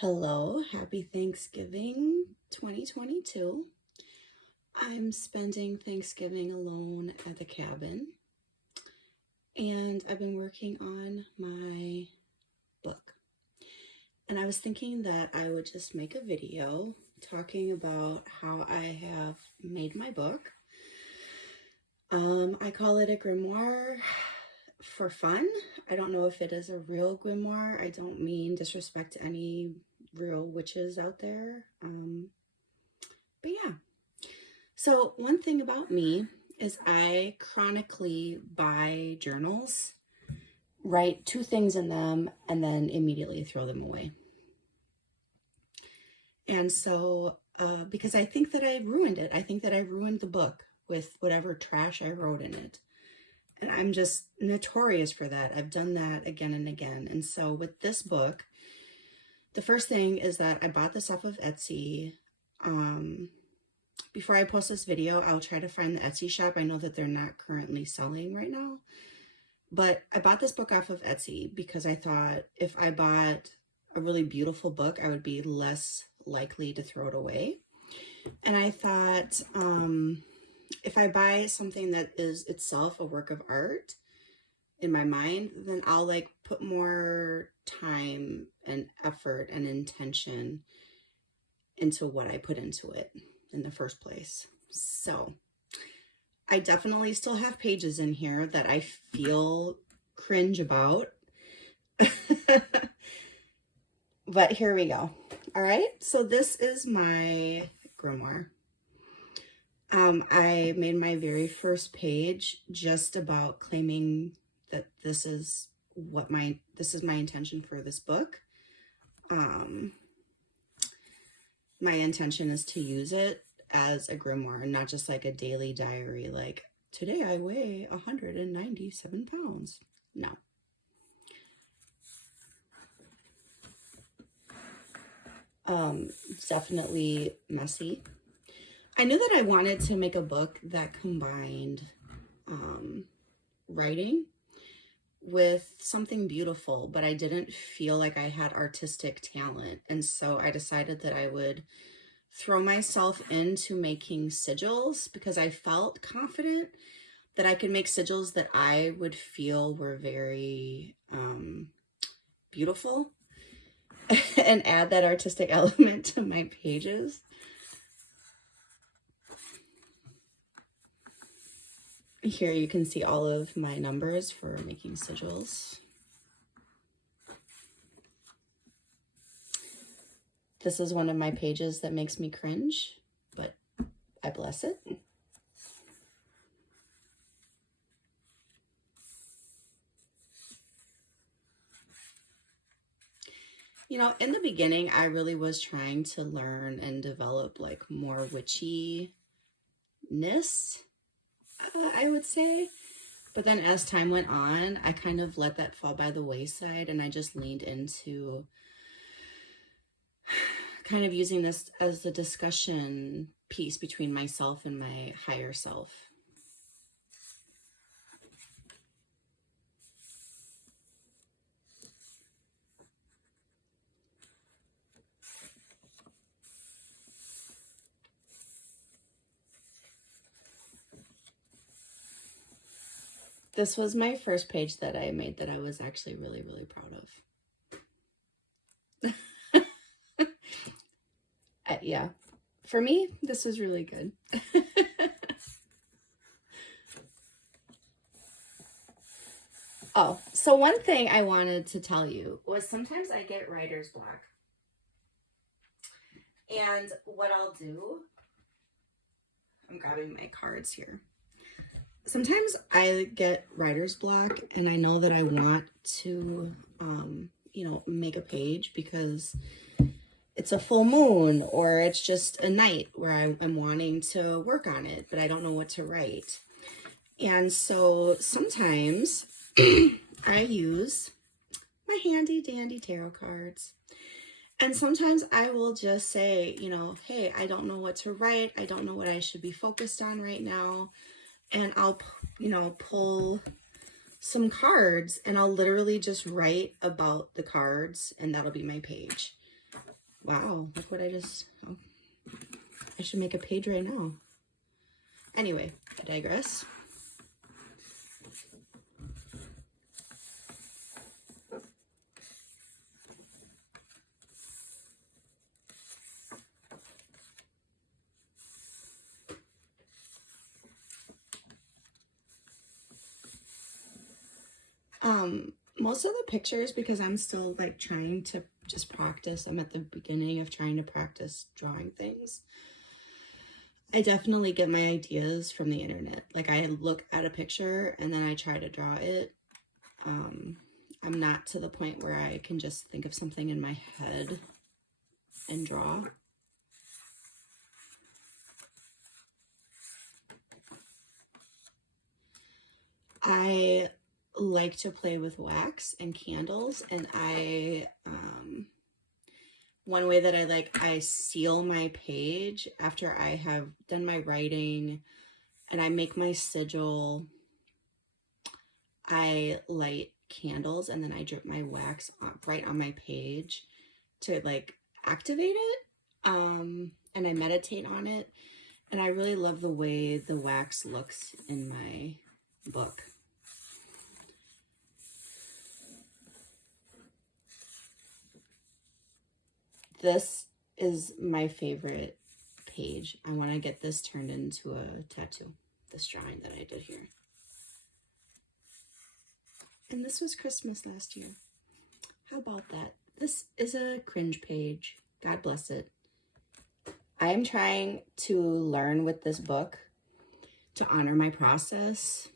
Hello, happy Thanksgiving 2022. I'm spending Thanksgiving alone at the cabin, and I've been working on my book. And I was thinking that I would just make a video talking about how I have made my book. I call it a grimoire for fun. I don't know if it is a real grimoire. I don't mean disrespect to any real witches out there. But yeah. So one thing about me is I chronically buy journals, write 2 things in them, and then immediately throw them away. And so, because I think that I ruined it. I think that I ruined the book with whatever trash I wrote in it. And I'm just notorious for that. I've done that again and again. And so with this book, the first thing is that I bought this off of Etsy. Before I post this video, I'll try to find the Etsy shop. I know that they're not currently selling right now. But I bought this book off of Etsy because I thought if I bought a really beautiful book, I would be less likely to throw it away. And I thought, if I buy something that is itself a work of art in my mind, then I'll put more time and effort and intention into what I put into it in the first place. So I definitely still have pages in here that I feel cringe about. But here we go. All right, so this is my grimoire. I made my very first page just about claiming that this is my intention for this book. My intention is to use it as a grimoire and not just like a daily diary, like today I weigh 197 pounds. No. Definitely messy. I knew that I wanted to make a book that combined writing with something beautiful, but I didn't feel like I had artistic talent. And so I decided that I would throw myself into making sigils because I felt confident that I could make sigils that I would feel were very beautiful and add that artistic element to my pages. Here you can see all of my numbers for making sigils. This is one of my pages that makes me cringe, but I bless it. You know, in the beginning, I really was trying to learn and develop more witchiness, I would say. But then as time went on, I kind of let that fall by the wayside, and I just leaned into kind of using this as the discussion piece between myself and my higher self. This was my first page that I made that I was actually really, really proud of. Yeah, for me, this was really good. Oh, so one thing I wanted to tell you was sometimes I get writer's block. And what I'll do, I'm grabbing my cards here. Sometimes I get writer's block and I know that I want to, make a page because it's a full moon or it's just a night where I'm wanting to work on it, but I don't know what to write. And so sometimes I use my handy dandy tarot cards. And sometimes I will just say, hey, I don't know what to write. I don't know what I should be focused on right now. And I'll, pull some cards and I'll literally just write about the cards and that'll be my page. Wow, look what I just... Oh, I should make a page right now. Anyway, I digress. Most of the pictures, because I'm still like trying to just practice, I'm at the beginning of trying to practice drawing things. I definitely get my ideas from the internet. Like I look at a picture and then I try to draw it. I'm not to the point where I can just think of something in my head and draw. I like to play with wax and candles, and one way that I seal my page after I have done my writing and I make my sigil. I light candles and then I drip my wax right on my page to like activate it, and I meditate on it, and I really love the way the wax looks in my book. This is my favorite page. I want to get this turned into a tattoo, this drawing that I did here. And this was Christmas last year. How about that? This is a cringe page. God bless it. I am trying to learn with this book to honor my process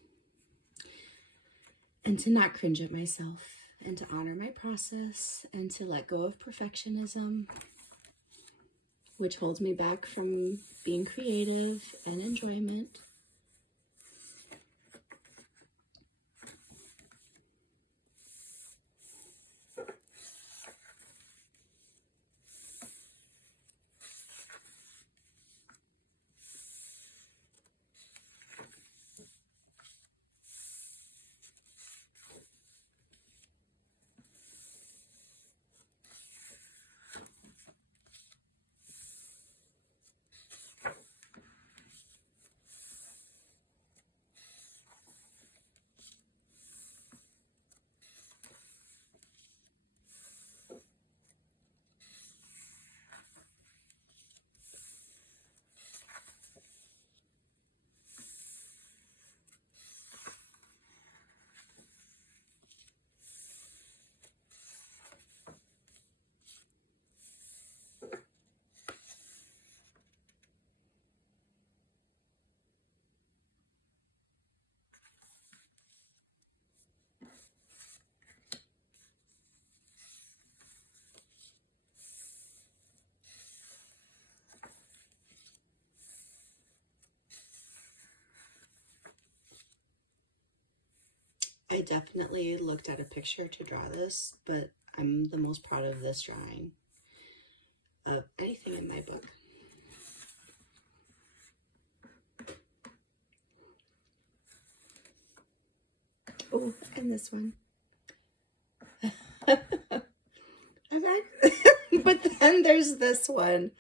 and to not cringe at myself, and to honor my process and to let go of perfectionism, which holds me back from being creative and enjoyment. I definitely looked at a picture to draw this, but I'm the most proud of this drawing of anything in my book. Oh, and this one. But then there's this one.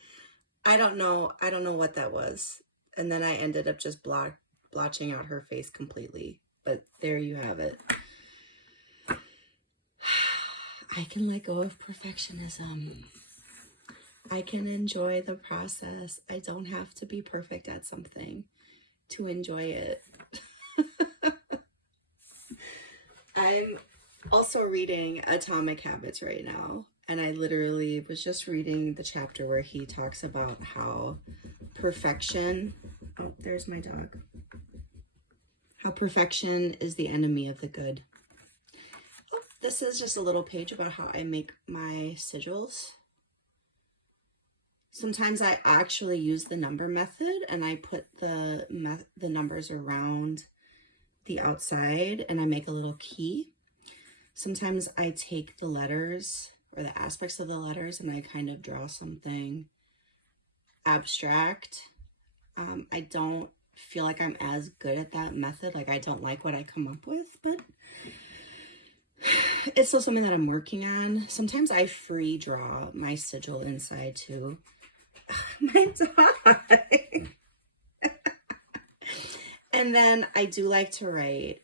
I don't know what that was. And then I ended up just blotching out her face completely. But there you have it. I can let go of perfectionism. I can enjoy the process. I don't have to be perfect at something to enjoy it. I'm also reading Atomic Habits right now. And I literally was just reading the chapter where he talks about how perfection... Oh, there's my dog. How perfection is the enemy of the good. Oh, this is just a little page about how I make my sigils. Sometimes I actually use the number method and I put the numbers around the outside and I make a little key. Sometimes I take the letters or the aspects of the letters and I kind of draw something abstract. I don't feel like I'm as good at that method. Like I don't like what I come up with, but It's still something that I'm working on. Sometimes I free draw my sigil inside too. My dog. And then I do like to write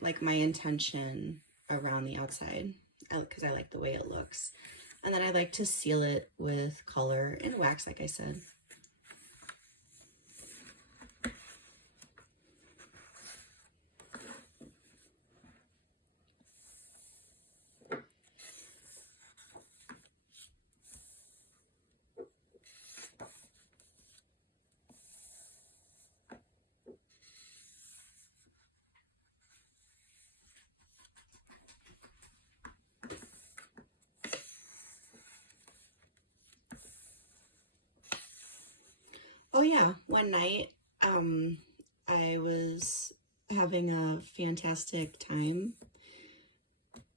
like my intention around the outside because I like the way it looks. And then I like to seal it with color and wax, like I said. Oh yeah, one night I was having a fantastic time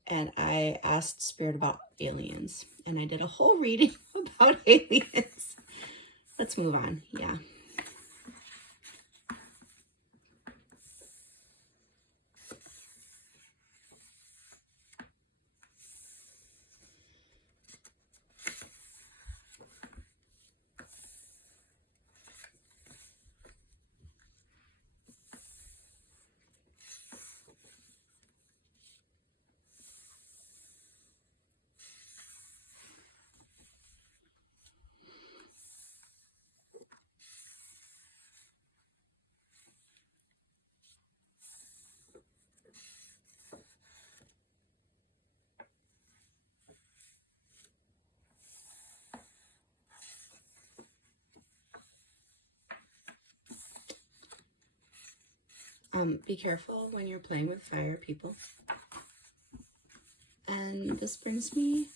and I asked Spirit about aliens and I did a whole reading about aliens. Let's move on. Yeah. Be careful when you're playing with fire, people. And this brings me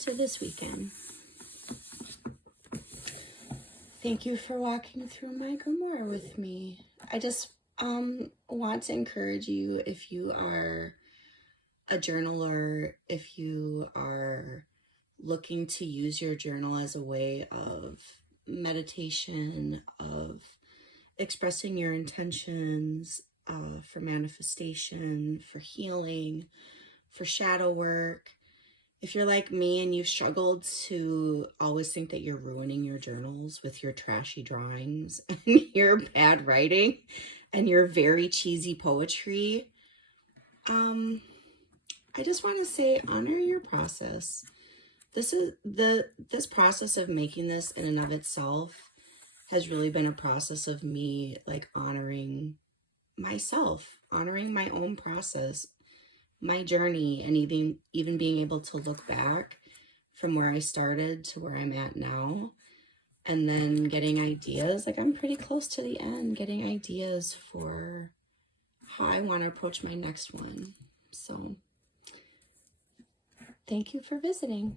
to this weekend. Thank you for walking through my grimoire with me. I just want to encourage you, if you are a journaler, if you are looking to use your journal as a way of meditation, of expressing your intentions, for manifestation, for healing, for shadow work. If you're like me and you've struggled to always think that you're ruining your journals with your trashy drawings and your bad writing and your very cheesy poetry, I just want to say, honor your process. This process of making this in and of itself has really been a process of me like honoring myself, honoring my own process, my journey, and even being able to look back from where I started to where I'm at now, and then getting ideas. Like, I'm pretty close to the end, getting ideas for how I want to approach my next one. So thank you for visiting.